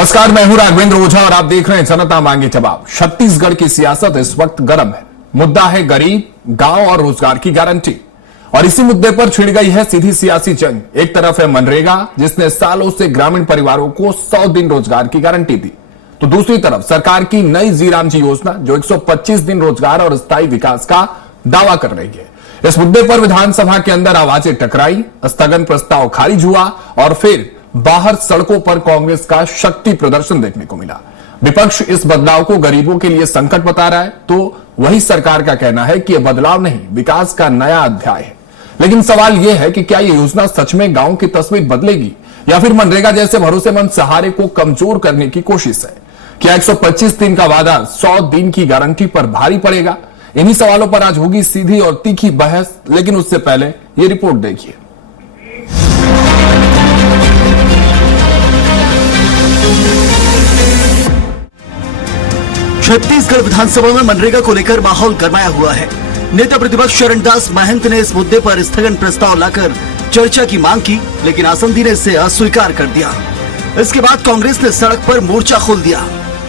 नमस्कार, मैं हूं राघवेंद्र ओझा और आप देख रहे हैं जनता मांगे जवाब। छत्तीसगढ़ की सियासत इस वक्त गर्म है। मुद्दा है गरीब, गांव और रोजगार की गारंटी। और इसी मुद्दे पर छिड़ गई है सीधी सियासी जंग। एक तरफ है मनरेगा, जिसने सालों से ग्रामीण परिवारों को 100 दिन रोजगार की गारंटी दी, तो दूसरी तरफ सरकार की नई जीराम जी योजना, जो 125 दिन रोजगार और स्थायी विकास का दावा कर रही है। इस मुद्दे पर विधानसभा के अंदर आवाजें टकराई, स्थगन प्रस्ताव खारिज हुआ और फिर बाहर सड़कों पर कांग्रेस का शक्ति प्रदर्शन देखने को मिला। विपक्ष इस बदलाव को गरीबों के लिए संकट बता रहा है, तो वही सरकार का कहना है कि यह बदलाव नहीं, विकास का नया अध्याय है। लेकिन सवाल यह है कि क्या यह योजना सच में गांव की तस्वीर बदलेगी या फिर मनरेगा जैसे भरोसेमंद सहारे को कमजोर करने की कोशिश है? क्या 125 दिन का वादा 100 दिन की गारंटी पर भारी पड़ेगा? इन्हीं सवालों पर आज होगी सीधी और तीखी बहस। लेकिन उससे पहले यह रिपोर्ट देखिए। छत्तीसगढ़ विधानसभा में मनरेगा को लेकर माहौल गरमाया हुआ है। नेता प्रतिपक्ष चरणदास महंत ने इस मुद्दे पर स्थगन प्रस्ताव लाकर चर्चा की मांग की, लेकिन आसंदी ने इसे अस्वीकार कर दिया। इसके बाद कांग्रेस ने सड़क पर मोर्चा खोल दिया।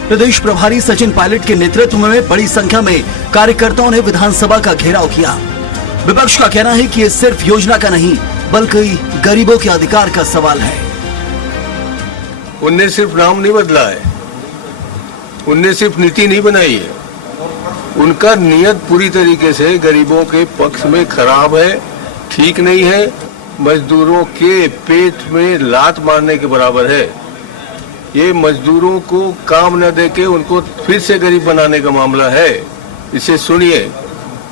प्रदेश प्रभारी सचिन पायलट के नेतृत्व में बड़ी संख्या में कार्यकर्ताओं ने विधानसभा का घेराव किया। विपक्ष का कहना है कि ये सिर्फ योजना का नहीं, बल्कि गरीबों के अधिकार का सवाल है। उनने सिर्फ नाम नहीं बदला है, उनने सिर्फ नीति नहीं बनाई है, उनका नियत पूरी तरीके से गरीबों के पक्ष में खराब है, ठीक नहीं है, मजदूरों के पेट में लात मारने के बराबर है। ये मजदूरों को काम न देके उनको फिर से गरीब बनाने का मामला है। इसे सुनिए।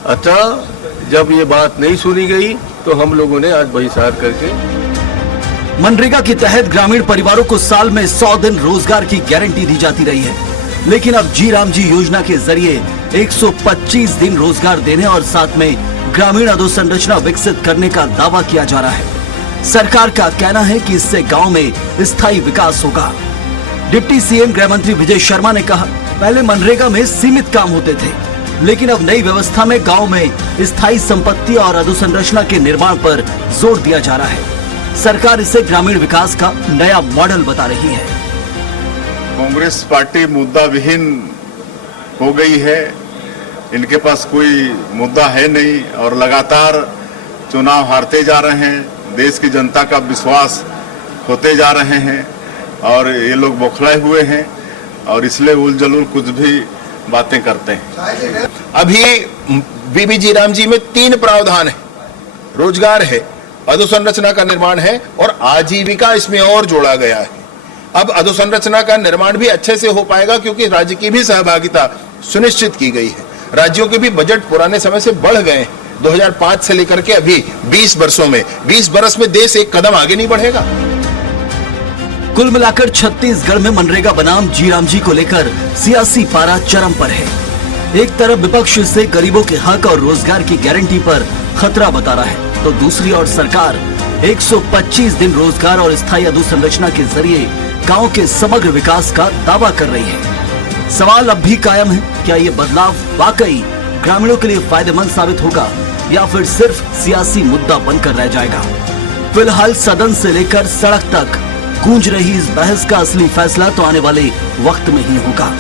अतः जब ये बात नहीं सुनी गई तो हम लोगों ने आज बहिष्कार करके मनरेगा के तहत ग्रामीण परिवारों को साल में 100 दिन रोजगार की गारंटी दी जाती रही है। लेकिन अब जी राम जी योजना के जरिए 125 दिन रोजगार देने और साथ में ग्रामीण अधोसंरचना विकसित करने का दावा किया जा रहा है। सरकार का कहना है कि इससे गांव में स्थायी विकास होगा। डिप्टी सीएम गृह मंत्री विजय शर्मा ने कहा, पहले मनरेगा में सीमित काम होते थे, लेकिन अब नई व्यवस्था में गांव में स्थायी संपत्ति और अधोसंरचना के निर्माण पर जोर दिया जा रहा है। सरकार इसे ग्रामीण विकास का नया मॉडल बता रही है। कांग्रेस पार्टी मुद्दा विहीन हो गई है। इनके पास कोई मुद्दा है नहीं और लगातार चुनाव हारते जा रहे हैं। देश की जनता का विश्वास खोते जा रहे हैं और ये लोग बौखलाए हुए हैं और इसलिए उलझुल कुछ भी बातें करते हैं। अभी बीबी जी राम जी में 3 प्रावधान है, रोजगार है, अधोसंरचना का निर्माण है और आजीविका इसमें और जोड़ा गया है। अब अधोसंरचना का निर्माण भी अच्छे से हो पाएगा क्योंकि राज्य की भी सहभागिता सुनिश्चित की गई है। राज्यों के भी बजट पुराने समय से बढ़ गए हैं। 2005 से लेकर के अभी 20 वर्षों में 20 बरस में देश एक कदम आगे नहीं बढ़ेगा। कुल मिलाकर छत्तीसगढ़ में मनरेगा बनाम जी राम जी को लेकर सियासी पारा चरम पर है। एक तरफ विपक्ष से गरीबों के हक और रोजगार की गारंटी पर खतरा बता रहा है, तो दूसरी ओर सरकार 125 दिन रोजगार और स्थायी अधोसंरचना के जरिए गांव के समग्र विकास का दावा कर रही है। सवाल अब भी कायम है, क्या ये बदलाव वाकई ग्रामीणों के लिए फायदेमंद साबित होगा या फिर सिर्फ सियासी मुद्दा बनकर रह जाएगा? फिलहाल सदन से लेकर सड़क तक गूंज रही इस बहस का असली फैसला तो आने वाले वक्त में ही होगा,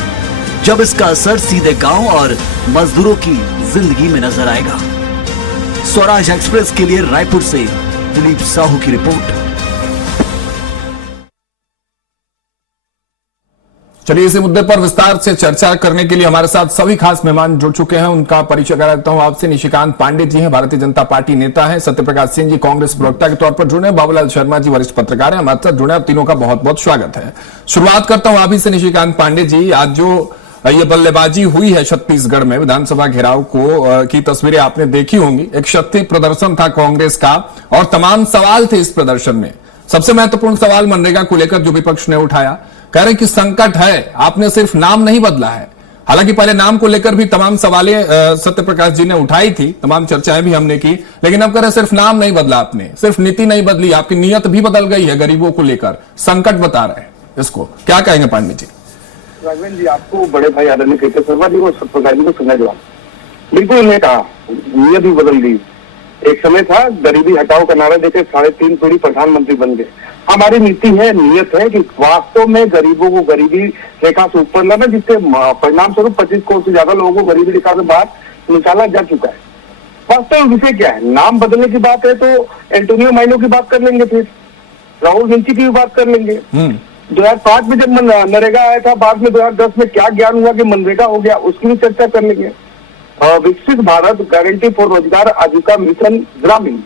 जब इसका असर सीधे गांव और मजदूरों की जिंदगी में नजर आएगा। स्वराज एक्सप्रेस के लिए रायपुर से दिलीप साहू की रिपोर्ट। चलिए, इसी मुद्दे पर विस्तार से चर्चा करने के लिए हमारे साथ सभी खास मेहमान जुड़ चुके हैं। उनका परिचय करा देता हूं आपसे। निशिकांत पांडे जी हैं, भारतीय जनता पार्टी नेता हैं। सत्यप्रकाश सिंह जी कांग्रेस प्रवक्ता के तौर पर जुड़े हैं। बाबूलाल शर्मा जी वरिष्ठ पत्रकार हैं, हमारे साथ जुड़े। आप तीनों का बहुत बहुत स्वागत है। शुरुआत करता हूं आप ही से, निशिकांत पांडे जी। आज जो ये बल्लेबाजी हुई है छत्तीसगढ़ में विधानसभा घेराव की तस्वीरें आपने देखी होंगी। एक शक्ति प्रदर्शन था कांग्रेस का और तमाम सवाल थे इस प्रदर्शन में। सबसे महत्वपूर्ण सवाल मनरेगा को लेकर जो विपक्ष ने उठाया, कह रहे कि संकट है, आपने सिर्फ नाम नहीं बदला है। हालांकि पहले नाम को लेकर भी तमाम सवालें सत्यप्रकाश जी ने उठाई थी, तमाम चर्चाएं भी हमने की, लेकिन अब कह रहे सिर्फ नाम नहीं बदला आपने, सिर्फ नीति नहीं बदली, आपकी नीयत भी बदल गई है। गरीबों को लेकर संकट बता रहे हैं, इसको क्या कहेंगे पांडे जी? राघवेंद्र जी, आपको बड़े भाई आदरणीय केके शर्मा जी को सत्यप्रकाश जी को सुनने जवाब बिल्कुल उन्होंने कहा नीयत भी बदल गई। एक समय था गरीबी हटाओ का नारा देकर 3.5 पीढ़ी प्रधानमंत्री बन गए। हमारी नीति है, नियत है कि वास्तव में गरीबों को गरीबी रेखा से ऊपर लाना, जिससे परिणाम स्वरूप 25 करोड़ से ज्यादा लोगों को गरीबी रेखा से बाहर निकाला जा चुका है। वास्तव में विषय क्या है? नाम बदलने की बात है तो एंटोनियो माइनो की बात कर लेंगे, फिर राहुल विंची की भी बात कर लेंगे। 2005 में जब नरेगा आया था, बाद में 2010 में क्या ज्ञान हुआ कि मनरेगा हो गया, उसकी भी चर्चा कर लेंगे। विकसित भारत गारंटी फॉर रोजगार आजीविका मिशन ग्रामीण,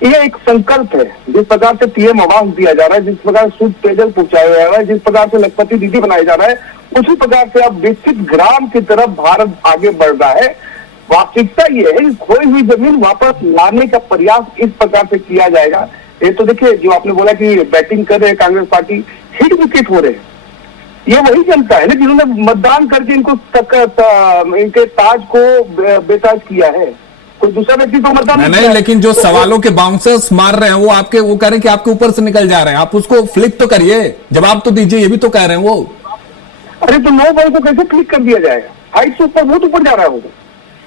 यह एक संकल्प है। जिस प्रकार से पीएम आवास दिया जा रहा है, जिस प्रकार से शुद्ध पेयजल पहुंचाया जा रहा है, जिस प्रकार से लखपति दीदी बनाया जा रहा है, उसी प्रकार से अब विकसित ग्राम की तरफ भारत आगे बढ़ रहा है। वास्तविकता ये है कि खोई हुई जमीन वापस लाने का प्रयास इस प्रकार से किया जाएगा। ये तो देखिए, जो आपने बोला कि बैटिंग कर रहे हैं कांग्रेस पार्टी, हिट विकेट हो रहे हैं। ये वही जनता है ना जिन्होंने मतदान करके इनको इनके ताज को बेताज किया है। कोई दूसरा व्यक्ति तो मतदान नहीं, लेकिन जो सवालों के बाउंसर्स मार रहे हैं वो कह रहे हैं कि आपके ऊपर से निकल जा रहे हैं, आप उसको फ्लिप तो करिए, जवाब तो दीजिए, ये भी तो कह रहे हैं वो। अरे तो 9 बॉल को कैसे क्लिक कर दिया जाएगा? हाइट से ऊपर बहुत ऊपर जा रहा है वो।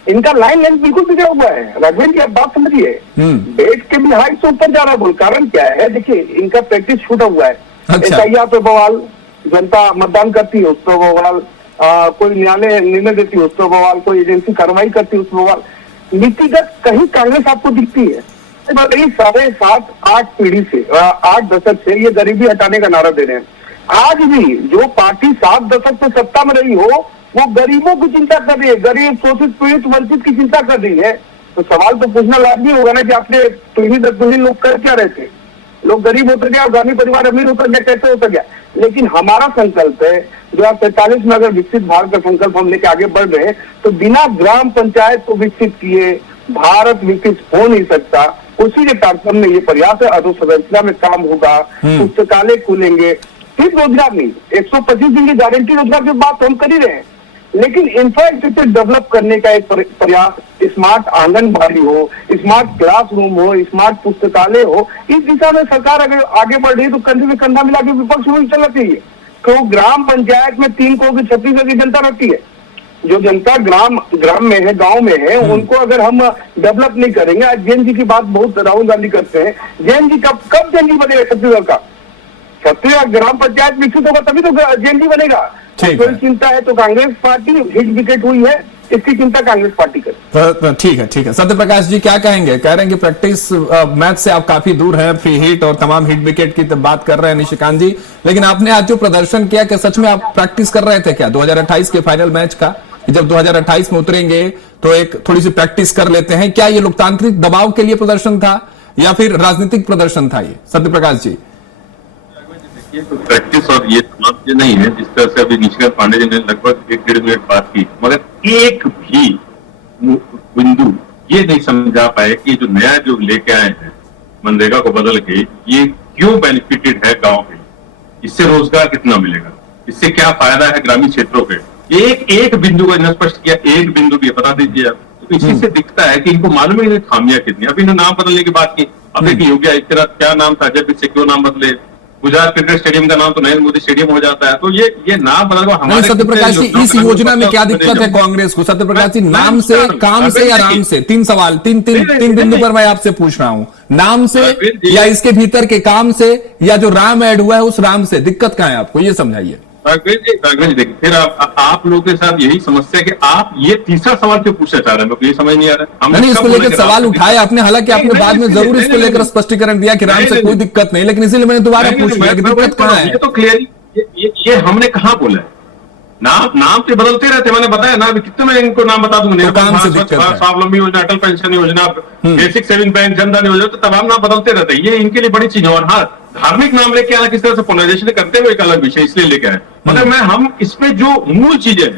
इनका लाइन लेंथ बिल्कुल बिगड़ा हुआ है। राघवेंद्र जी, आप बात समझिए, बेट के भी हाइट से ऊपर जा रहा है बोल। कारण क्या है? देखिए, इनका प्रैक्टिस छूटा हुआ है। SIR पे बवाल, जनता मतदान करती है उस पर बवाल, कोई न्यायालय निर्णय देती है उस पर बवाल, कोई एजेंसी कार्रवाई करती है उस पर बवाल। नीतिगत कहीं कांग्रेस आपको दिखती है? 7.5-8 पीढ़ी से, 8 दशक से ये गरीबी हटाने का नारा दे रहे हैं। आज भी जो पार्टी 7 दशक से सत्ता में रही हो, वो गरीबों की चिंता कर रही है, गरीब शोषित पीड़ित वंचित की चिंता कर रही है। तो सवाल तो पूछना लाजमी होगा ना कि आपने पीढ़ी दर पीढ़ी लोग कर क्या रहे थे? लोग गरीब होते गया, गांधी परिवार अमीर होता गया, कैसे होता गया? लेकिन हमारा संकल्प है 2047 में अगर विकसित भारत का संकल्प हम लेके आगे बढ़ रहे हैं, तो बिना ग्राम पंचायत को विकसित किए भारत विकसित हो नहीं सकता। उसी के तारतम्य में ये प्रयास है। अधोसंरचना में काम होगा, पुस्तकालय खुलेंगे, सिर्फ रोजगार नहीं, 125 दिन की गारंटी रोजगार की बात हम कर ही रहे हैं, लेकिन इंफ्रास्ट्रक्चर डेवलप करने का एक प्रयास, स्मार्ट आंगनबाड़ी हो, स्मार्ट क्लासरूम हो, स्मार्ट पुस्तकालय हो, इस दिशा में सरकार अगर आगे बढ़ रही है तो कंधे में कंधा मिला के विपक्ष में चलना चाहिए। तो ग्राम पंचायत में 3 करोड़ की 36 की जनता रहती है। जो जनता ग्राम में है, गांव में है, उनको अगर हम डेवलप नहीं करेंगे। आज जैन जी की बात बहुत राहुल गांधी करते हैं। जैन जी कब जैन जी बनेगा छत्तीसगढ़ का? छत्तीसगढ़ ग्राम पंचायत विकसित होगा तभी तो जैन जी बनेगा। कोई चिंता है तो कांग्रेस पार्टी हिट विकेट हुई है, इसकी चिंता कांग्रेस पार्टी करे। ठीक है। सत्य प्रकाश जी क्या कहेंगे? कह रहे हैं कि प्रैक्टिस मैच से आप काफी दूर हैं, फ्री हिट और तमाम हिट विकेट की बात कर रहे हैं निशिकांत जी, लेकिन आपने आज जो प्रदर्शन किया, क्या सच में आप प्रैक्टिस कर रहे थे क्या 2028 के फाइनल मैच का? जब 2028 में उतरेंगे तो एक थोड़ी सी प्रैक्टिस कर लेते हैं, क्या ये लोकतांत्रिक दबाव के लिए प्रदर्शन था या फिर राजनीतिक प्रदर्शन था? ये सत्य प्रकाश जी, ये तो प्रैक्टिस और ये समाप्त नहीं है। जिस तरह से अभी निशिकांत पांडे जी ने लगभग 1-1.5 मिनट बात की, मगर एक भी बिंदु ये नहीं समझा पाए कि जो नया जो लेके आए हैं मनरेगा को बदल के, ये क्यों बेनिफिटेड है गांव में, इससे रोजगार कितना मिलेगा, इससे क्या फायदा है ग्रामीण क्षेत्रों पे, एक बिंदु को इन्होंने स्पष्ट किया। एक बिंदु भी बता दीजिए आप। तो इसी से दिखता है कि इनको मालूम है खामियां कितनी। अभी इन्होंने नाम बदलने की बात की, अब देखिए योगी आदित्यनाथ क्या नाम था, जब इससे क्यों नाम बदले? गुजरात क्रिकेट स्टेडियम का नाम तो नरेंद्र मोदी स्टेडियम हो जाता है। तो ये नाम बदल हमारे सत्यप्रकाश जी, इस योजना में क्या दिक्कत है कांग्रेस को? सत्यप्रकाश जी, नाम से, काम से या राम से? 3 सवाल, तीन बिंदु पर मैं आपसे पूछ रहा हूं। नाम से या इसके भीतर के काम से या जो राम ऐड हुआ है उस राम से? दिक्कत कहां है आपको, ये समझाइए। राघवेंद्र जी देखिए, फिर आप लोगों के साथ यही समस्या कि आप ये तीसरा सवाल क्यों पूछना चाह रहे हैं, ये समझ नहीं आ रहा है। नहीं, इसको लेकर सवाल उठाए आपने, हालांकि आपने बाद में जरूर इसको लेकर स्पष्टीकरण दिया कि राम से कोई दिक्कत नहीं, लेकिन इसीलिए मैंने दोबारा पूछ लिया कि दिक्कत कहां है। ये तो क्लियर, ये हमने कहाँ बोला है? नाम तो बदलते रहते, मैंने बताया ना। अभी कितने मैं इनको नाम बता दूंगा, स्वावलंबी योजना, अटल पेंशन योजना, बेसिक सेविंग बैंक, जनधन योजना, तो तमाम नाम बदलते रहते हैं। ये इनके लिए बड़ी चीज है। और हाँ, धार्मिक नाम लेके आना किस तरह से पोलराइजेशन करते हुए एक अलग विषय, इसलिए लेके आए। मतलब हम इसमें जो मूल चीजें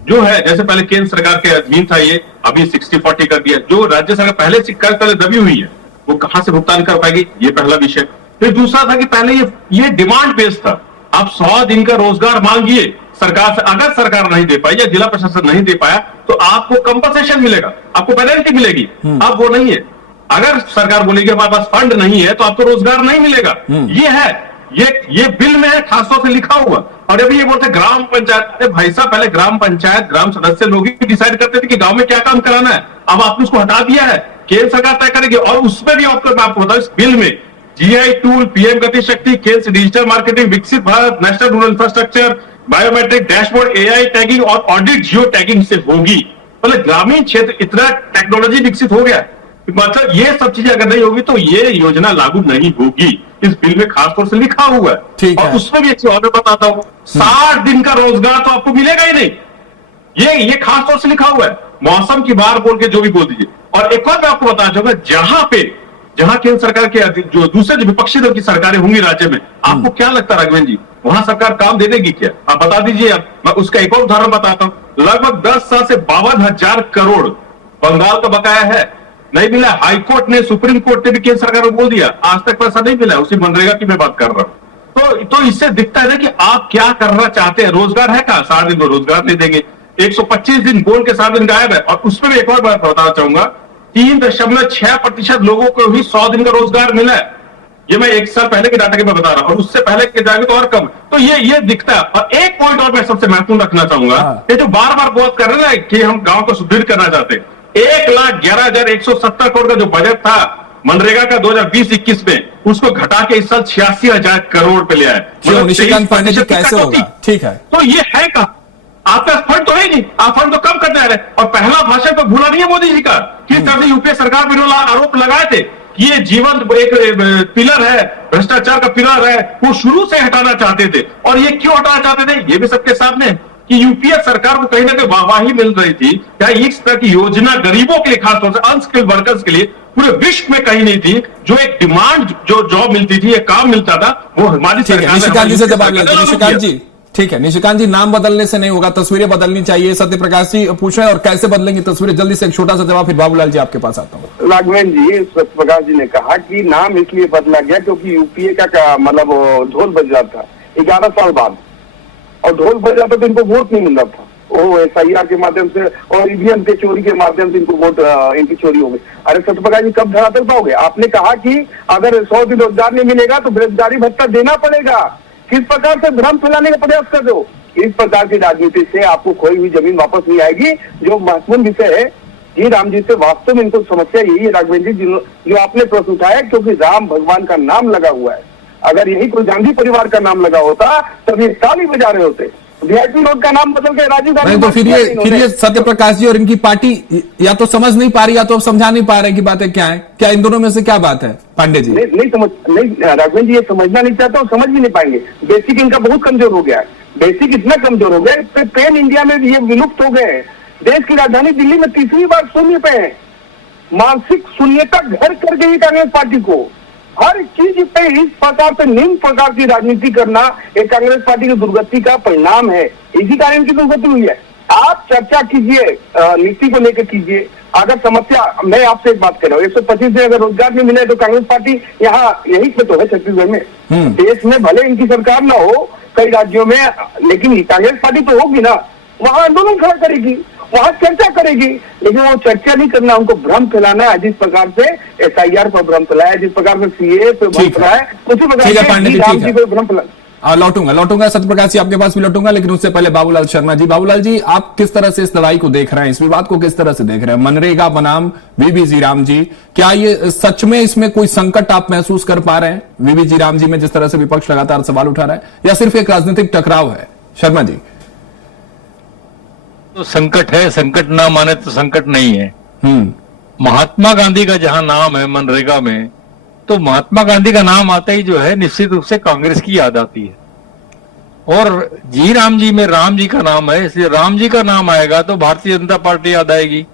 जो है, जैसे पहले केंद्र सरकार के अधीन था ये, अभी 60-40 कर दिया। जो राज्य सरकार पहले दबी हुई है, वो कहां से भुगतान कर पाएगी, ये पहला विषय। फिर दूसरा था कि पहले ये डिमांड बेस्ड था। आप 100 दिन का रोजगार मांगिए सरकार से, अगर सरकार नहीं दे पाई या जिला प्रशासन नहीं दे पाया तो आपको कंपनसेशन मिलेगा, आपको पेनल्टी मिलेगी। अब वो नहीं है। अगर सरकार बोलेगी हमारे पास फंड नहीं है तो आपको रोजगार नहीं मिलेगा। ये है, ये बिल में है, खासतौर से लिखा हुआ। और अभी ये बोलते ग्राम पंचायत, अरे भाई साहब, पहले ग्राम पंचायत ग्राम सदस्य लोग ही डिसाइड करते थे कि गांव में क्या काम कराना है। अब आपने उसको हटा दिया है। केंद्र सरकार तय करेगी। और उसमें भी आपको बताऊं, इस बिल में जीआई टूल, पीएम गति शक्ति, केंद्र डिजिटल मार्केटिंग, विकसित Bharat, national rural infrastructure, biometric dashboard, AI tagging और ऑडिट जियो टैगिंग से होगी। मतलब ग्रामीण क्षेत्र इतना टेक्नोलॉजी विकसित हो गया, मतलब ये सब चीजें अगर नहीं होगी तो ये योजना लागू नहीं होगी। इस बिल में खासतौर से लिखा हुआ है। ठीक और है। उसमें भी अच्छी और मैं बताता हूं, 60 दिन का रोजगार तो आपको मिलेगा ही नहीं, ये खासतौर से लिखा हुआ है। मौसम की बार बोल के जो भी बोल दीजिए। और एक और मैं आपको बताना चाहूंगा, जहां केंद्र सरकार के जो दूसरे जो विपक्षी दल की सरकारें होंगी राज्य में, आपको क्या लगता है राघवेंद्र जी, वहां सरकार काम दे देगी क्या? आप बता दीजिए। मैं उसका एक और उदाहरण बताता हूं। लगभग 10 साल से 52,000 करोड़ बंगाल का बकाया है, नहीं मिला। हाईकोर्ट ने, सुप्रीम कोर्ट ने भी केंद्र सरकार को बोल दिया, आज तक पैसा नहीं मिला। उसी मनरेगा की मैं बात कर रहा हूं। तो इससे दिखता है ना कि आप क्या करना चाहते हैं। रोजगार है कहां? 60 दिन को रोजगार नहीं देंगे। 125 दिन बोल के 7 दिन गायब है। और उसमें भी एक और बात बताना चाहूंगा, 3.6% लोगों को ही 100 दिन का रोजगार मिला है। ये मैं 1 साल पहले के डाटा के मैं बता रहा हूं, और उससे पहले के डाटा तो और कम। तो ये दिखता है। और एक पॉइंट और मैं सबसे महत्वपूर्ण रखना चाहूंगा, ये जो बार बार बात कर रहे हैं कि हम गांव को सुदृढ़ करना चाहते हैं। 1,11,170 करोड़ का जो बजट था मनरेगा का 2020-21 में, उसको घटा के इस साल 86,000 करोड़ पे ले आए। क्यों निशिकांत पांडे जी, कैसे होगा? ठीक है, तो ये है कहा, आपका फंड तो है नहीं, आप फंड तो कम करने आ रहे। और पहला भाषण तो भूला नहीं है मोदी जी का, किस तरह से यूपीए सरकार पर आरोप लगाए थे कि ये जीवन एक पिलर है, भ्रष्टाचार का पिलर है, वो शुरू से हटाना चाहते थे। और ये क्यों हटाना चाहते थे, ये भी सबके सामने है कि यूपीए सरकार को कहीं ना कहीं वाहवाही मिल रही थी। क्या इस तरह की योजना गरीबों के लिए, खासतौर से अनस्किल्ड वर्कर्स के लिए पूरे विश्व में कहीं नहीं थी। जो एक डिमांड, जो जॉब मिलती थी, एक काम मिलता था, वो हमारी सरकार। निशिकांत जी से जवाब लेते हैं। निशिकांत जी, ठीक है निशिकांत जी, नाम बदलने से नहीं होगा, तस्वीरें बदलनी चाहिए। सत्य प्रकाश जी पूछ रहे हैं और कैसे बदलेंगे तस्वीरें, जल्दी से एक छोटा सा जवाब, फिर बाबूलाल जी आपके पास आता हूँ। राघवेंद्र जी, सत्य प्रकाश जी ने कहा कि नाम इसलिए बदला गया क्योंकि यूपीए का मतलब ढोल बज रहा था 11 साल बाद, और ढोल बज रहा था तो इनको वोट नहीं मिल रहा था। वो एसआईआर के माध्यम से और ईवीएम के चोरी के माध्यम से इनको वोट इनकी चोरी हो गई। अरे सत्य प्रकाश जी, कब धरातल पाओगे? आपने कहा कि अगर 100 दिन रोजगार नहीं मिलेगा तो बेरोजगारी भत्ता देना पड़ेगा। किस प्रकार से भ्रम फैलाने का प्रयास कर रहे हो? इस प्रकार की राजनीति से आपको खोई हुई जमीन वापस नहीं आएगी। जो महत्वपूर्ण विषय है जी, राम जी से वास्तव में इनको समस्या यही है राघवेंद्र जी, जो आपने प्रश्न उठाया, क्योंकि राम भगवान का नाम लगा हुआ है। अगर यही कोई गांधी परिवार का नाम लगा होता तब ये ताली बजा रहे होते। वीआईपी रोड का नाम बदल के राजीव गांधी। नहीं तो फिर ये सत्य प्रकाश जी और इनकी पार्टी या तो समझ नहीं पा रही, या तो अब समझा नहीं पा रहे कि बातें क्या है। क्या इन दोनों में से क्या बात है पांडे जी? नहीं राघवेंद्र जी, ये समझना नहीं चाहता और समझ भी नहीं पाएंगे। बेसिक इनका बहुत कमजोर हो गया है। बेसिक इतना कमजोर हो गया, पेन इंडिया में ये विलुप्त हो गए। देश की राजधानी दिल्ली में तीसरी बार शून्य पे है। मानसिक शून्यता घर कर गई कांग्रेस पार्टी को। हर चीज पे इस प्रकार से निम्न प्रकार की राजनीति करना एक कांग्रेस पार्टी की दुर्गति का परिणाम है। इसी कारण की दुर्गति हुई है। आप चर्चा कीजिए, नीति को लेकर कीजिए। अगर समस्या, मैं आपसे एक बात कर रहा हूँ, 125 दिन अगर रोजगार नहीं मिले तो कांग्रेस पार्टी यहाँ यही पे तो है, छत्तीसगढ़ में। देश में भले इनकी सरकार ना हो कई राज्यों में, लेकिन कांग्रेस पार्टी तो होगी ना, वहां आंदोलन खड़ा करेगी, वहां चर्चा करेगी। लेकिन वो चर्चा नहीं करना, उनको भ्रम फैलाना है। जिस प्रकार से एसआईआर पर भ्रम फैलाया, जिस प्रकार से सीए पर भ्रम फैलाया, उसी प्रकार से राम जी को भ्रम फैलाया। लौटूंगा सत्य प्रकाश जी आपके पास भी लौटूंगा, लेकिन उससे पहले बाबूलाल शर्मा जी। बाबूलाल जी, आप किस तरह से इस लड़ाई को देख रहे हैं, इस विवाद को किस तरह से देख रहे हैं? मनरेगा बनाम वीबी जीराम जी, क्या ये सच में इसमें कोई संकट आप महसूस कर पा रहे हैं वीबी जीराम जी में, जिस तरह से विपक्ष लगातार सवाल उठा रहा है, या सिर्फ एक राजनीतिक टकराव है? शर्मा जी। तो संकट है, संकट ना माने तो संकट नहीं है। महात्मा गांधी का जहां नाम है मनरेगा में, तो महात्मा गांधी का नाम आता ही जो है निश्चित रूप से कांग्रेस की याद आती है। और जी राम जी में राम जी का नाम है, इसलिए राम जी का नाम आएगा तो भारतीय जनता पार्टी याद आएगी।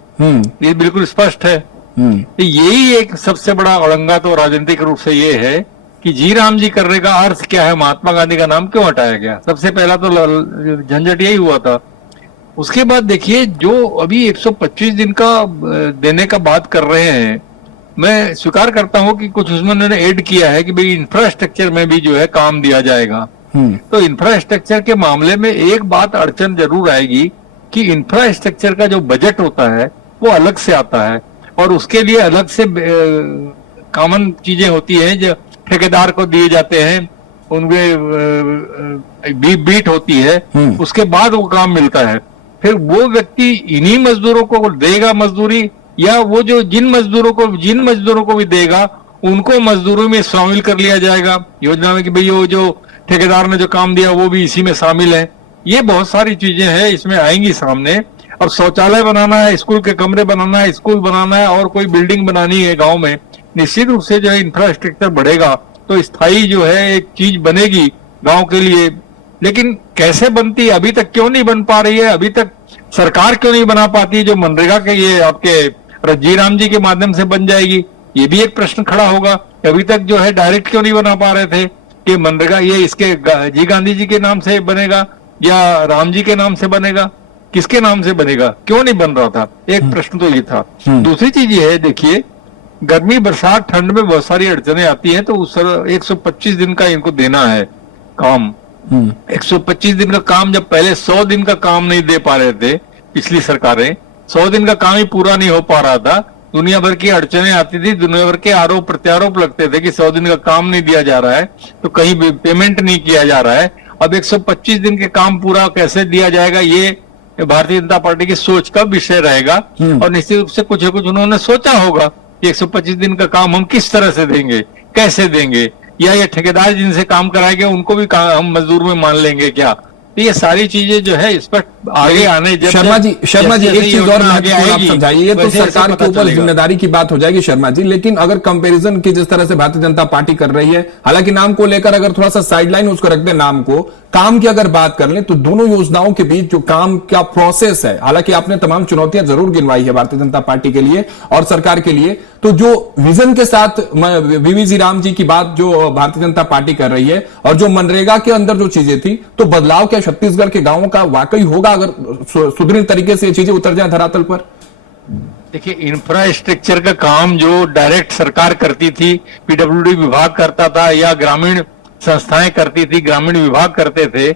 ये बिल्कुल स्पष्ट है। तो यही एक सबसे बड़ा औरंगा तो राजनीतिक रूप से ये है कि जी राम जी करने का अर्थ क्या है, महात्मा गांधी का नाम क्यों हटाया गया। सबसे पहला तो झंझट यही हुआ था। उसके बाद देखिए, जो अभी 125 दिन का देने का बात कर रहे हैं, मैं स्वीकार करता हूं कि कुछ उसमें उन्होंने ऐड किया है कि भाई इंफ्रास्ट्रक्चर में भी जो है काम दिया जाएगा। तो इंफ्रास्ट्रक्चर के मामले में एक बात अड़चन जरूर आएगी कि इंफ्रास्ट्रक्चर का जो बजट होता है वो अलग से आता है, और उसके लिए अलग से कॉमन चीजें होती हैं जो ठेकेदार को दिए जाते हैं, उनके बीट होती है, उसके बाद वो काम मिलता है। फिर वो व्यक्ति इन्हीं मजदूरों को देगा मजदूरी, या वो जो जिन मजदूरों को भी देगा उनको मजदूरों में शामिल कर लिया जाएगा योजना में कि भाई वो जो ठेकेदार ने जो काम दिया वो भी इसी में शामिल है। ये बहुत सारी चीजें हैं इसमें आएंगी सामने। और शौचालय बनाना है, स्कूल के कमरे बनाना है, स्कूल बनाना है और कोई बिल्डिंग बनानी है गांव में, निश्चित रूप से जो है इंफ्रास्ट्रक्चर बढ़ेगा तो स्थायी जो है एक चीज बनेगी गांव के लिए। लेकिन कैसे बनती है, अभी तक क्यों नहीं बन पा रही है, अभी तक सरकार क्यों नहीं बना पाती है जो मनरेगा के ये आपके जीराम जी के माध्यम से बन जाएगी, ये भी एक प्रश्न खड़ा होगा। अभी तक जो है डायरेक्ट क्यों नहीं बना पा रहे थे कि मनरेगा ये इसके जी गांधी जी के नाम से बनेगा या राम जी के नाम से बनेगा, किसके नाम से बनेगा, क्यों नहीं बन रहा था, एक प्रश्न तो ये था। दूसरी चीज ये है, देखिए गर्मी बरसात ठंड में बहुत सारी अड़चने आती हैं तो उस 125 दिन का इनको देना है काम। 125 दिन का काम, जब पहले 100 दिन का काम नहीं दे पा रहे थे पिछली सरकारें, 100 दिन का काम ही पूरा नहीं हो पा रहा था, दुनिया भर की अड़चने आती थी, दुनिया भर के आरोप प्रत्यारोप लगते थे कि 100 दिन का काम नहीं दिया जा रहा है तो कहीं भी पेमेंट नहीं किया जा रहा है। अब 125 दिन के काम पूरा कैसे दिया जाएगा, ये भारतीय जनता पार्टी की सोच का विषय रहेगा। और निश्चित रूप से कुछ उन्होंने सोचा होगा कि 125 दिन का काम हम किस तरह से देंगे, कैसे देंगे, या ये ठेकेदार जिनसे काम कराएंगे उनको भी हम मजदूर में मान लेंगे क्या। तो ये सारी चीजें जो है इस पर आगे आने शर्मा जी एक चीज और आप समझाइए, ये तो सरकार के ऊपर जिम्मेदारी की बात हो जाएगी शर्मा जी, लेकिन अगर कंपैरिजन की जिस तरह से भारतीय जनता पार्टी कर रही है, हालांकि नाम को लेकर अगर थोड़ा सा साइडलाइन उसको रख दें, नाम को, काम की अगर बात कर लें तो दोनों योजनाओं के बीच जो काम का प्रोसेस है, हालांकि आपने तमाम चुनौतियां जरूर गिनवाई है भारतीय जनता पार्टी के लिए और सरकार के लिए, तो जो विजन के साथ वीवी जीराम जी की बात जो भारतीय जनता पार्टी कर रही है और जो मनरेगा के अंदर जो चीजें थी, तो बदलाव क्या छत्तीसगढ़ के गांवों का वाकई होगा अगर सुदृढ़ तरीके से ये चीजें उतर जाए धरातल पर? देखिए इंफ्रास्ट्रक्चर का काम जो डायरेक्ट सरकार करती थी, पीडब्ल्यूडी विभाग करता था या ग्रामीण संस्थाएं करती थी, ग्रामीण विभाग करते थे,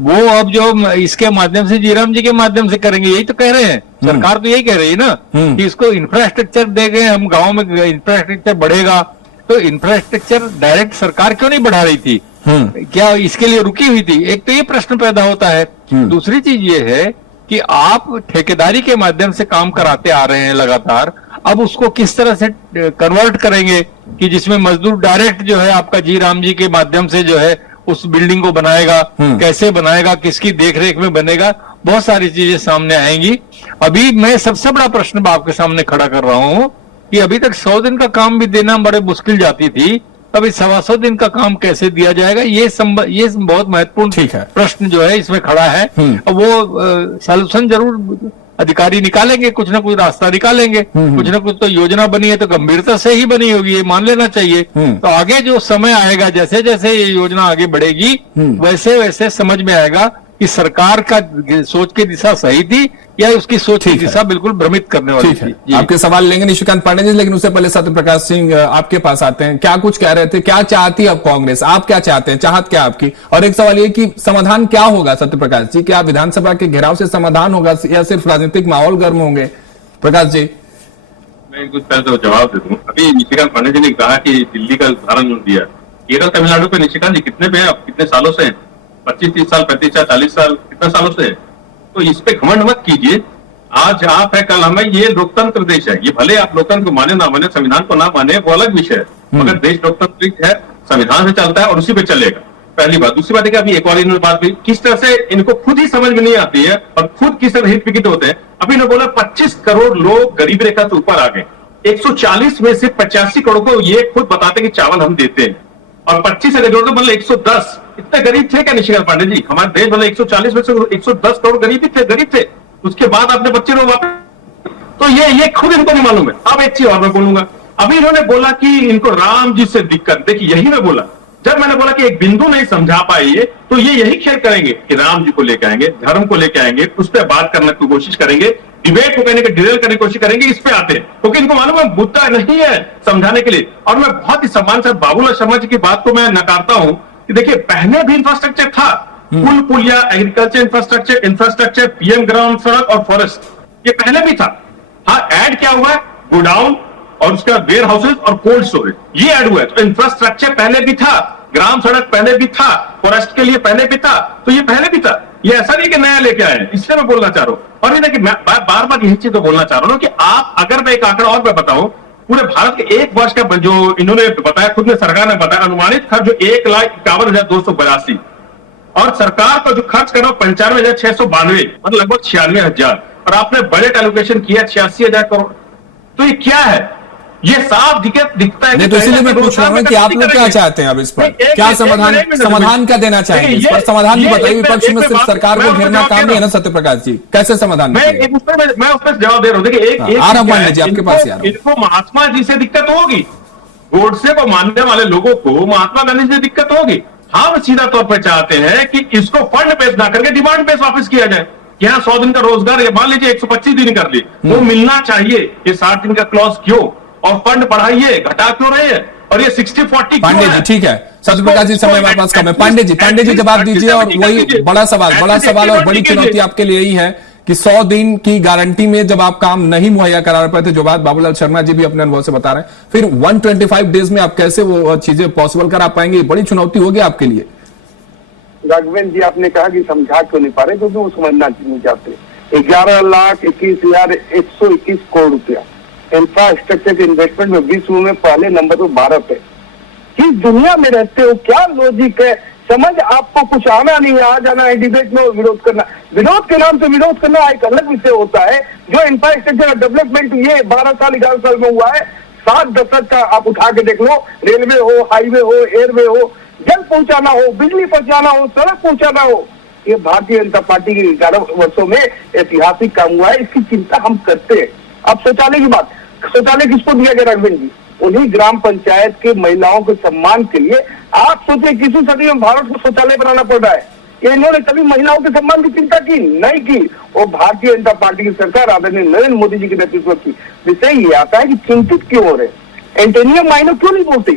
वो अब जो इसके माध्यम से जीराम जी के माध्यम से करेंगे, यही तो कह रहे हैं, सरकार तो यही कह रही है ना कि इसको इंफ्रास्ट्रक्चर देंगे हम, गांव में इंफ्रास्ट्रक्चर बढ़ेगा। तो इंफ्रास्ट्रक्चर डायरेक्ट सरकार क्यों नहीं बढ़ा रही थी, क्या इसके लिए रुकी हुई थी, एक तो ये प्रश्न पैदा होता है। दूसरी चीज ये है कि आप ठेकेदारी के माध्यम से काम कराते आ रहे हैं लगातार, अब उसको किस तरह से कन्वर्ट करेंगे कि जिसमें मजदूर डायरेक्ट जो है आपका जीराम जी के माध्यम से जो है उस बिल्डिंग को बनाएगा, कैसे बनाएगा, किसकी देखरेख में बनेगा, बहुत सारी चीजें सामने आएंगी। अभी मैं सबसे बड़ा प्रश्न आपके सामने खड़ा कर रहा हूं कि अभी तक 100 दिन का काम भी देना बड़े मुश्किल जाती थी, अभी 125 दिन का काम कैसे दिया जाएगा, ये बहुत महत्वपूर्ण प्रश्न जो है इसमें खड़ा है। वो सॉल्यूशन जरूर अधिकारी निकालेंगे, कुछ ना कुछ रास्ता निकालेंगे, कुछ ना कुछ तो योजना बनी है तो गंभीरता से ही बनी होगी, ये मान लेना चाहिए। तो आगे जो समय आएगा, जैसे जैसे ये योजना आगे बढ़ेगी वैसे वैसे समझ में आएगा कि सरकार का सोच की दिशा सही थी या उसकी सोच की दिशा बिल्कुल भ्रमित करने वाली थी। आपके सवाल लेंगे निशिकांत पांडे जी, लेकिन उससे पहले सत्य प्रकाश सिंह आपके पास आते हैं। क्या कुछ कह रहे थे, क्या चाहती है अब कांग्रेस, आप क्या चाहते हैं, चाहत क्या आपकी? और एक सवाल ये कि समाधान क्या होगा सत्य प्रकाश जी, क्या विधानसभा के घेराव से समाधान होगा या सिर्फ राजनीतिक माहौल गर्म होंगे? प्रकाश जी मैं कुछ पहले तो जवाब दे दूं। अभी निशिकांत पांडे जी ने कहा कि दिल्ली का उदाहरण दिया, केरल तमिलनाडु पे निशिकांत जी कितने पे है, अब कितने सालों से 25-30 साल, 35 साल, 40 साल, कितने सालों से है? तो इस पे घमंड मत कीजिए, आज आप है कल हमें, ये लोकतंत्र देश है, ये भले आप लोकतंत्र को माने ना माने, संविधान को ना माने, वो अलग विषय है, मगर देश लोकतांत्रिक है, संविधान से चलता है और उसी पे चलेगा, पहली बात। दूसरी बात है कि अभी एक और इन्होंने बात भी किस तरह से इनको खुद ही समझ में नहीं आती है और खुद किस तरह हित विकित होते हैं। अभी इन्होंने बोला 25 करोड़ लोग गरीब रेखा से ऊपर आ गए, 140 में से 85 करोड़ को ये खुद बताते कि चावल हम देते हैं, और 25 से जोड़ दो मतलब 110। इतने गरीब थे क्या निशिकांत पांडे जी? हमारे देश मतलब 140 में से 110 करोड़ गरीब थे। उसके बाद अपने बच्चे लोग वापस, तो ये खुद इनको नहीं मालूम है। अब एक चीज और मैं बोलूंगा, अभी इन्होंने बोला कि इनको राम जी से दिक्कत, देखिए यही मैं बोला, जब मैंने बोला कि एक बिंदु नहीं समझा पाई है तो ये यही खेल करेंगे कि राम जी को लेके आएंगे, धर्म को लेके आएंगे, उस पर बात करने की कोशिश करेंगे, डिबेट को कहने के डिरेल करने की कोशिश करेंगे, इस पे आते हैं क्योंकि इनको मालूम है मुद्दा नहीं है समझाने के लिए। और मैं बहुत ही सम्मान से बाबूलाल शर्मा जी की बात को मैं नकारता हूं कि देखिए पहले भी इंफ्रास्ट्रक्चर था, पुल या एग्रीकल्चर इंफ्रास्ट्रक्चर, पीएम ग्राउंड, सड़क और फॉरेस्ट, ये पहले भी था। हाँ, ऐड क्या हुआ है, गोडाउन और उसका वेयर हाउसेज और कोल्ड स्टोरेज, ये ऐड हुआ है। तो इंफ्रास्ट्रक्चर पहले भी था, ग्राम सड़क पहले भी था, फॉरेस्ट के लिए पहले भी था, तो ये पहले भी था। ये ऐसा नहीं कि नया लेके आए, इसलिए मैं बोलना चाह रहा हूं। और ये देखिए मैं बार बार यही चीज तो बोलना चाह रहा हूं कि आप, अगर मैं एक आंकड़ा और मैं बताऊं, पूरे भारत के एक वर्ष का जो इन्होंने बताया, खुद ने सरकार ने बताया, अनुमानित खर्च जो 1,51,282 और सरकार का जो खर्च कर रहा है 95,692, मतलब लगभग 96,000, और आपने बजट एलोकेशन किया 86,000 करोड़। तो ये क्या है? ये साफ दिखता है। नहीं, तो इसीलिए मैं पूछ रहा हूं कि आप लोग क्या चाहते हैं अब इस पर, क्या समाधान क्या देना चाहेंगे इस पर? समाधान भी बताइए। विपक्ष में सिर्फ सरकार को घेरना काम नहीं है ना सत्य प्रकाश जी, कैसे समाधान? मैं उस पर जवाब दे रहा हूं। देखिए आ रहा हूं पांडे जी आपके पास यार। इनको महात्मा जी से दिक्कत होगी, गोडसे को मानने वाले लोगों को महात्मा गांधी से दिक्कत होगी। हम सीधा तौर पर चाहते हैं कि इसको फंड बेस ना करके डिमांड बेस वापस किया जाए। यहाँ 100 दिन का रोजगार, ये मान लीजिए 125 दिन कर लिए, वो मिलना चाहिए। ये 60 दिन का क्लॉज क्यों? और फंड बढ़ाइए, घटा क्यों रहे हैं? और ये 60-40 पांडे जी ठीक है, सत्य प्रकाश जी समय हमारे पास कम है। पांडे जी जवाब दीजिए। और वही बड़ा सवाल और बड़ी चुनौती आपके लिए यही है कि 100 दिन की गारंटी में जब आप काम नहीं मुहैया करा पाए थे, जो बात बाबूलाल शर्मा जी भी अपने अनुभव से बता रहे हैं, फिर 125 डेज में आप कैसे वो चीजें पॉसिबल करा पाएंगे? बड़ी चुनौती होगी आपके लिए। राघवेंद्र जी आपने कहा कि समझा क्यों नहीं पा रहे, क्योंकि वो समझना नहीं चाहते। 11,21,121 करोड़ रुपया इंफ्रास्ट्रक्चर के इन्वेस्टमेंट में विश्व में पहले नंबर पर भारत है। किस दुनिया में रहते हो? क्या लॉजिक है? समझ आपको कुछ आना नहीं है, आ जाना है डिबेट में विरोध करना। विरोध के नाम से विरोध करना एक अलग विषय होता है। जो इंफ्रास्ट्रक्चर डेवलपमेंट ये 12 साल 11 साल में हुआ है, 7 दशक का आप उठा के देख लो। रेलवे हो, हाईवे हो, एयरवे हो, जल पहुंचाना हो, बिजली पहुंचाना हो, सड़क पहुंचाना हो, ये भारतीय जनता पार्टी के 11 वर्षों में ऐतिहासिक काम हुआ है। इसकी चिंता हम करते हैं। अब शौचालय की बात, शौचालय किसको दिया गया राघवेंद्र जी? उन्हीं ग्राम पंचायत के महिलाओं के सम्मान के लिए। आप सोचिए किसी सदी में भारत को शौचालय बनाना पड़ रहा है। ये इन्होंने कभी महिलाओं के सम्मान की चिंता की? नहीं की। और भारतीय जनता पार्टी की सरकार आदरणीय नरेंद्र मोदी जी के नेतृत्व की विषय ये आता है कि चिंतित क्यों हो रहे? एंटोनियो माइनो क्यों नहीं बोलते?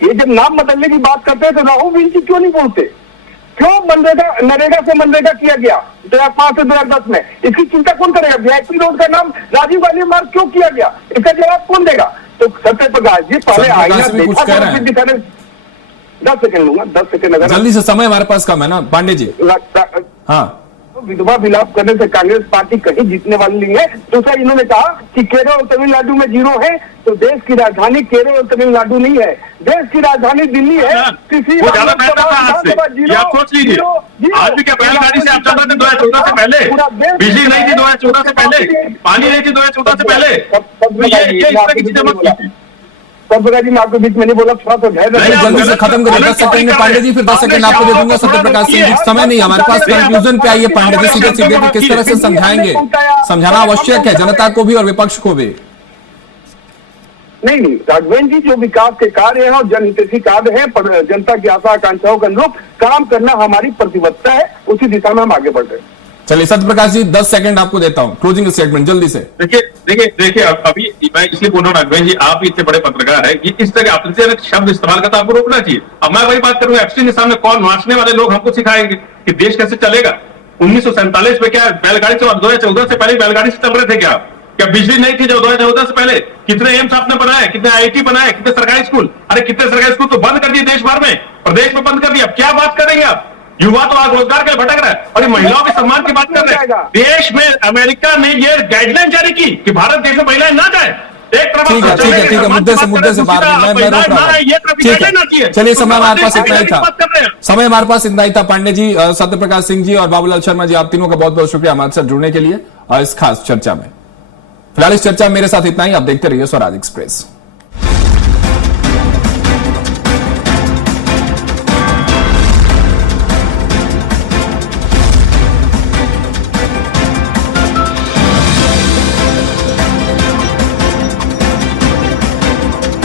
ये जब नाम बदलने की बात करते हैं तो राहुल जी क्यों नहीं बोलते? क्यों नरेगा से मनरेगा किया गया 2005 से 2010 में? इसकी चिंता कौन करेगा? वीआईपी रोड का नाम राजीव गांधी मार्ग क्यों किया गया? इसका जवाब कौन देगा? तो सत्य प्रकाश जी पहले आईना देखा, दिखाने 10 सेकंड लूंगा, 10 सेकंड अगर जल्दी से, समय हमारे पास कम है ना पांडे जी। हाँ, विधवा विलाप करने से कांग्रेस पार्टी कहीं जीतने वाली नहीं है। दूसरा इन्होंने कहा कि केरल और तमिलनाडु में 0 है, तो देश की राजधानी केरल और तमिलनाडु नहीं है, देश की राजधानी दिल्ली है। किसी वो ज्यादा बेहतर था आज से। आप सोच लीजिए, आज भी क्या बैलगाड़ी से आप चल रहे थे 2014 से पहले? बिजली नहीं थी 2014 से पहले, पानी नहीं थी 2014 से पहले। ये इस तरह की चीजें मत कीजिए। जी मैं आपके बीच में नहीं बोला, थोड़ा तो जल्दी से खत्म करिए। 10 सेकंड में पांडे जी, फिर 10 सेकंड आपको दे दूंगा सत्य प्रकाश सिंह जी। समय नहीं हमारे पास, कंक्लूजन पे आइए पांडे जी सीधे सीधे कि किस तरह से समझाएंगे। समझाना आवश्यक है जनता को भी और विपक्ष को भी। नहीं, राघवेंद्र जी जो विकास के कार्य हैं और जनहितैषी कार्य हैं, जनता की आशा आकांक्षाओं के अनुरूप काम करना हमारी प्रतिबद्धता है, उसी दिशा में हम आगे बढ़ रहे हैं। चलिए सत्य प्रकाश जी 10 सेकंड आपको देता हूं, क्लोजिंग स्टेटमेंट जल्दी से। देखिए अभी मैं इसलिए बोल रहा हूँ राघवेंद्र जी, आप इतने बड़े पत्रकार है कि इस तरह आपत्तिजनक शब्द इस्तेमाल करता आपको रोकना चाहिए। अब मैं वही बात करूंगा, एफसी के सामने कौन नाचने वाले लोग हमको सिखाएंगे कि देश कैसे चलेगा? 1947 में क्या बैलगाड़ी से, 2014 से पहले बैलगाड़ी से चल रहे थे क्या बिजली नहीं थी जब 2014 से पहले? कितने एम्स आपने बनाए, कितने आईआईटी बनाए, कितने सरकारी स्कूल? अरे कितने सरकारी स्कूल तो बंद कर दिए देश भर में, प्रदेश में बंद कर दिया। अब क्या बात करेंगे आप? युवा तो आज रोजगार के लिए भटक रहा है और ये महिलाओं के सम्मान की बात कर रहे हैं। देश में अमेरिका ने ये गाइडलाइन जारी की कि भारत देश में महिलाएं ना जाए। ठीक है, मुद्दे से बाहर मैं रोक रहा हूं। चलिए समय हमारे पास इतना ही था। पांडे जी, सत्य प्रकाश सिंह जी और बाबूलाल शर्मा जी, आप तीनों का बहुत बहुत शुक्रिया हमारे साथ जुड़ने के लिए और इस खास चर्चा में। फिलहाल इस चर्चा में मेरे साथ इतना ही। आप देखते रहिए स्वराज एक्सप्रेस।